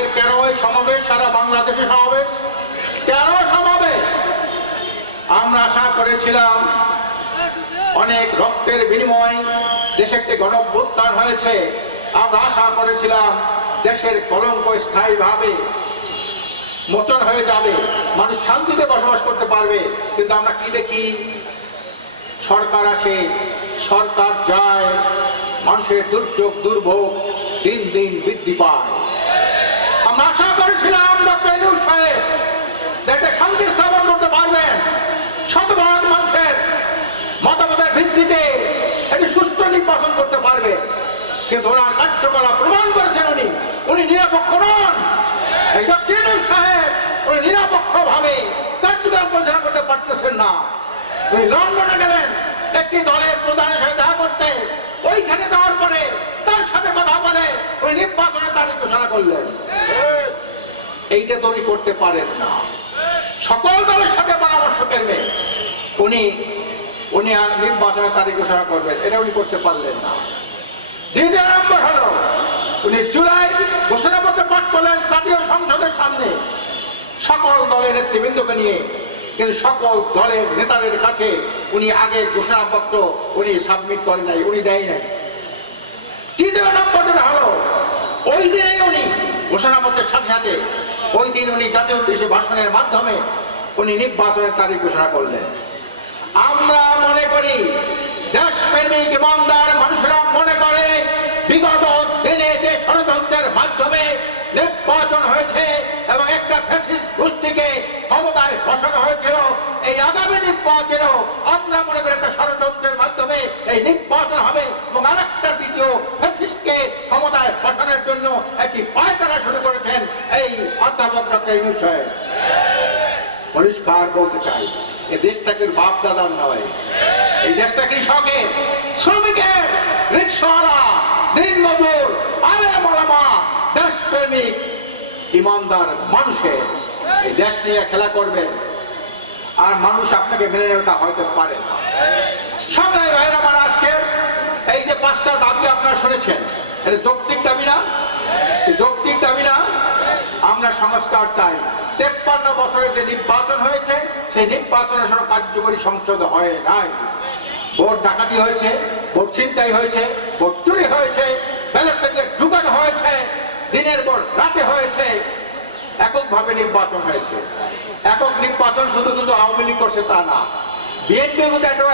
আজকের কেন এই সমাবেশ? সারা বাংলাদেশে সমাবেশ। কেন সমাবেশ? আমরা আশা করেছিলাম অনেক রক্তের বিনিময় দেশে একটি গণভ্যুত্থান হয়েছে। আমরা আশা করেছিলাম দেশের কলঙ্ক স্থায়ীভাবে মোচন হয়ে যাবে। মানুষ শান্তিতে বসবাস করতে পারবে। কিন্তু আমরা কি দেখি? সরকার আসে, সরকার যায়, মানুষের দুর্যোগ, দুর্ভোগ দিন দিন বৃদ্ধি পায়। আমরা আশা করেছিলাম সাহেব একটা শান্তি স্থাপন করতে পারবেন। শতভাগ মানুষের মতামতের ভিত্তিতে একটি সুষ্ঠু নির্বাচন করতে পারবে। কিন্তু ওনার কার্যকলাপ প্রমাণ করেছেন উনি। উনি নিরপেক্ষ নন। এই ডক্টর ইউনুস সাহেব উনি নিরপেক্ষ ভাবে কার্যক্রম পরিচালনা করতে পারতেছেন না। উনি লন্ডনে গেলেন, একটি দলের প্রধানের সাথে দেখা করতে। ওইখানে যাওয়ার পরে তার সাথে কথা বলে ওই নির্বাচনের তারিখ ঘোষণা করলেন। এইটা তো উনি করতে পারেন না। সকল দলের সাথে পরামর্শ করবে। উনি উনি নির্বাচনের তারিখ ঘোষণা করবেন। এটা উনি করতে পারলেন না। দ্বিতীয় নম্বর হলো, উনি জুলাই ঘোষণাপত্র পাঠ করলেন জাতীয় সংসদের সামনে। সকল দলের নেতৃবৃন্দকে নিয়ে, কিন্তু সকল দলের নেতাদের কাছে উনি আগে ঘোষণাপত্র উনি সাবমিট করেন নাই, উনি দেয় নাই। তৃতীয় নম্বর হলো, ওই দিনেই উনি ঘোষণাপত্রের সাথে সাথে ওই দিন উনি জাতীয় উদ্দেশ্যে ভাষণের মাধ্যমে উনি নির্বাচনের তারিখ ঘোষণা করলেন। আমরা মনে করি, দেশপ্রেমিক ইমানদার মানুষরা মনে করে, বিগত দিনে যে ষড়যন্ত্রের মাধ্যমে নির্বাচন হয়েছে এবং একটা ফ্যাসিস্ট গোষ্ঠীকে ক্ষমতায় বসানো হয়েছিল, এই আগামী নির্বাচনেও আমরা মনে করি একটা ষড়যন্ত্রের মাধ্যমে এই নির্বাচন হবে এবং আরেকটা দ্বিতীয় ফ্যাসিস্টকে ক্ষমতায় বসানোর জন্য একটি এই পরিষ্কার বলতে চাই। এ দেশটাকে বাপ দাদার নয়। এই দেশটা কৃষকের শ্রমিকের দেশপ্রেমিক, ইমানদার মানুষের এই দেশ নিয়ে খেলা করবেন। আর মানুষ আপনাকে মেনে নেবে তা হয়তো পারে সংগ্রামী ভাইয়ের আমার আজকে এই যে পাঁচটা দাবি আপনারা শুনেছেন। এটা যৌক্তিক দাবি না? যৌক্তিক দাবি না? আমরা সংস্কার চাই। তেপ্পান্ন বছরে যে নির্বাচন হয়েছে, সেই নির্বাচনের কোনো কার্যকরী সংসদ হয় নাই। ভোট ডাকাতি হয়েছে, ভোট ছিনতাই হয়েছে, ভোট চুরি হয়েছে, ব্যালট ঢুকানো হয়েছে, দিনের পর রাতে হয়েছে, এককভাবে নির্বাচন হয়েছে। একক নির্বাচন শুধু কিন্তু আওয়ামী লীগ করছে তা না। বিএনপি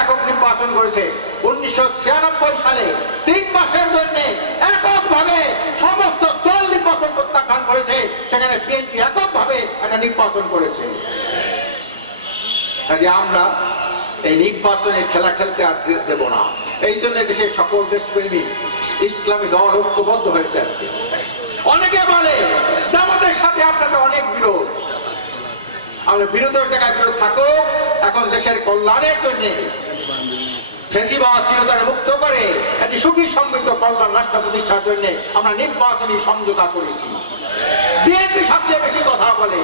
একক নির্বাচন করেছে। উনিশশো ছিয়ানব্বই সালে তিন মাসের জন্য এককভাবে বিএনপি এককভাবে একটা নির্বাচন করেছে কাজে আমরা এই নির্বাচনে খেলা খেলতে আর দেব না। এই জন্য দেশের সকল দেশপ্রেমী ইসলামী দল ঐক্যবদ্ধ হয়েছে আজকে। অনেকে বলে আমাদের সাথে আপনাদের অনেক বিরোধ। আমরা বিরোধের জায়গায় বিরোধ থাকুক, এখন দেশের কল্যাণের জন্য ফেসিবাদ চিরতরে মুক্ত করে একটি সুখী সমৃদ্ধ কল্যাণ রাষ্ট্র প্রতিষ্ঠার জন্য আমরা নির্বাচনী সমঝোতা করেছি। বিএনপি সবচেয়ে বেশি কথা বলে।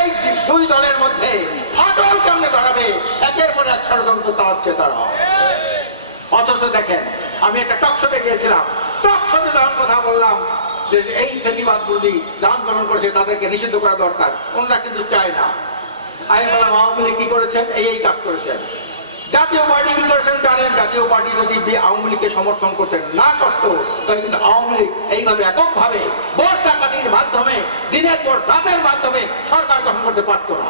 এই দুই দলের মধ্যে ফাটল কেমনে ধরাবে একের পর এক ষড়যন্ত্র চালাচ্ছে তারা। অথচ দেখেন, আমি একটা টকশোতে গিয়েছিলাম। টকশোতে যখন কথা বললাম যে এই ফেসিবাদ বিরোধী যে আন্দোলন করেছে, তাদেরকে নিষিদ্ধ করা দরকার। ওনারা কিন্তু চায় না। আমি বললাম, আওয়ামী লীগ কি করেছেন? এই এই কাজ করেছেন। জাতীয় পার্টি কি করেছেন জানেন, জাতীয় পার্টি যদি আওয়ামী লীগকে সমর্থন করতে না করত, তাহলে কিন্তু আওয়ামী লীগ এইভাবে এককভাবে ভোট ডাকাতির মাধ্যমে, দিনের পর রাতের মাধ্যমে সরকার গঠন করতে পারত না।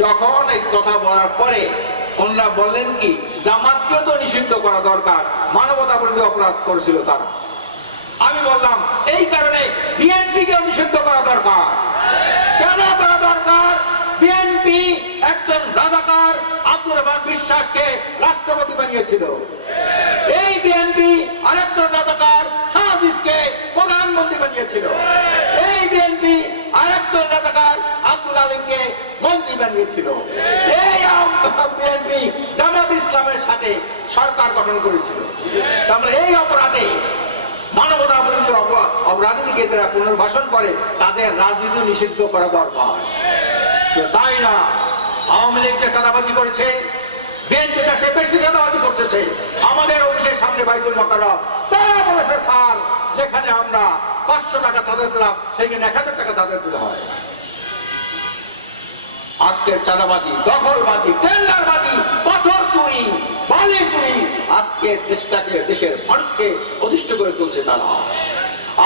যখন এই কথা বলার পরে ওনারা বললেন কি, জামাতকেও তো নিষিদ্ধ করা দরকার মানবতা বিরোধী অপরাধ করেছিল তারা। আমি বললাম, এই কারণে বিএনপিকে নিষিদ্ধ করা দরকার। কেন করা দরকার? বিএনপি একজন রাজাকার আব্দুর রহমান বিশ্বাসকে রাষ্ট্রপতি বানিয়েছিল। এই বিএনপি আরেকজন রাজাকার শাহজিসকে প্রধানমন্ত্রী বানিয়েছিল। এই বিএনপি আরেকজন রাজাকার আব্দুল আলিমকে মন্ত্রী বানিয়েছিল। এই বিএনপি জামাত ইসলামের সাথে সরকার গঠন করেছিল। তাহলে এই অপরাধে মানবতা বিরোধী অপ- অপরাধীকে যারা পুনর্বাসন করে, তাদের রাজনীতি নিষিদ্ধ করা দরকার। তাই না? আওয়ামী লীগ যে চাঁদাবাজি করেছে, বিএনপি দেশে বেশি চাঁদাবাজি করতেছে। আমাদের অফিসের সামনে বাইতুল মকারম তারা বলেছে, স্যার, যেখানে আমরা পাঁচশো টাকা চাঁদা দিলাম, সেইখানে এক হাজার টাকা চাঁদা দিতে হয়। আজকের চাঁদাবাজি, দখলবাজি, টেন্ডারবাজি, পাথর চুরি, বালি চুরি, আজকে দেশটাকে, দেশের মানুষকে অধিষ্ঠ করে তুলছে তারা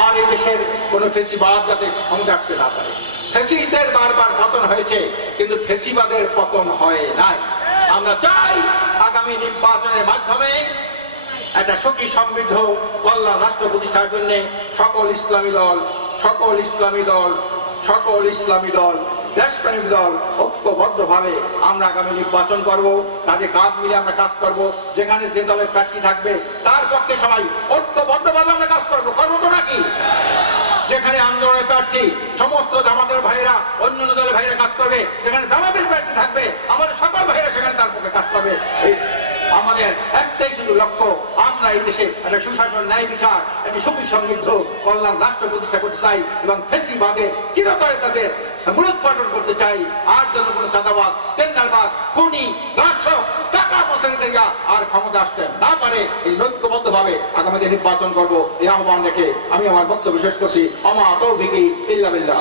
আর এই দেশের কোন ফেসিবাদ যাতে ক্ষমতা আসতে না পারে। পতন হয়েছে, কিন্তু ফেসিবাদের পতন হয় নাই। আমরা চাই আগামী নির্বাচনের মাধ্যমে একটা সুখী সমৃদ্ধ কল্যাণ রাষ্ট্র প্রতিষ্ঠার জন্য সকল ইসলামী দল, সকল ইসলামী দল, সকল ইসলামী দল, দেশপ্রেমিক দল ঐক্যবদ্ধভাবে আমরা আগামী নির্বাচন করব। কাজে কাজ মিলে আমরা কাজ করব। যেখানে যে দলের প্রার্থী থাকবে, তার পক্ষে সবাই ঐক্যবদ্ধভাবে আমরা কাজ করব করব তো নাকি যেখানে আন্দোলনের প্রার্থী সমস্ত জামাতের ভাইয়েরা অন্য অন্য দলের ভাইয়েরা কাজ করবে। যেখানে জামাতের প্রার্থী থাকবে। আমাদের সকল ভাইয়েরা সেখানে তার পক্ষে কাজ করবে। আমাদের একটাই শুধু লক্ষ্য, আমরা এই দেশে একটা সুশাসন, ন্যায় বিচার, একটি সুখী সমৃদ্ধ কল্যাণ রাষ্ট্র প্রতিষ্ঠা করতে চাই এবং ফেসিবাদে চিরতরে তাদের মূলোৎপাটন করতে চাই। আর যেন কোনো চাঁদাবাজ টেন্ডারবাজ খুনি টাকা আর ক্ষমতা আসতে না পারে, এই ঐক্যবদ্ধ ভাবে আগামী নির্বাচন করব, এই আহ্বান রেখে আমি আমার বক্তব্য শেষ করছি আমার তৌফিকি ইল্লা বিল্লাহ।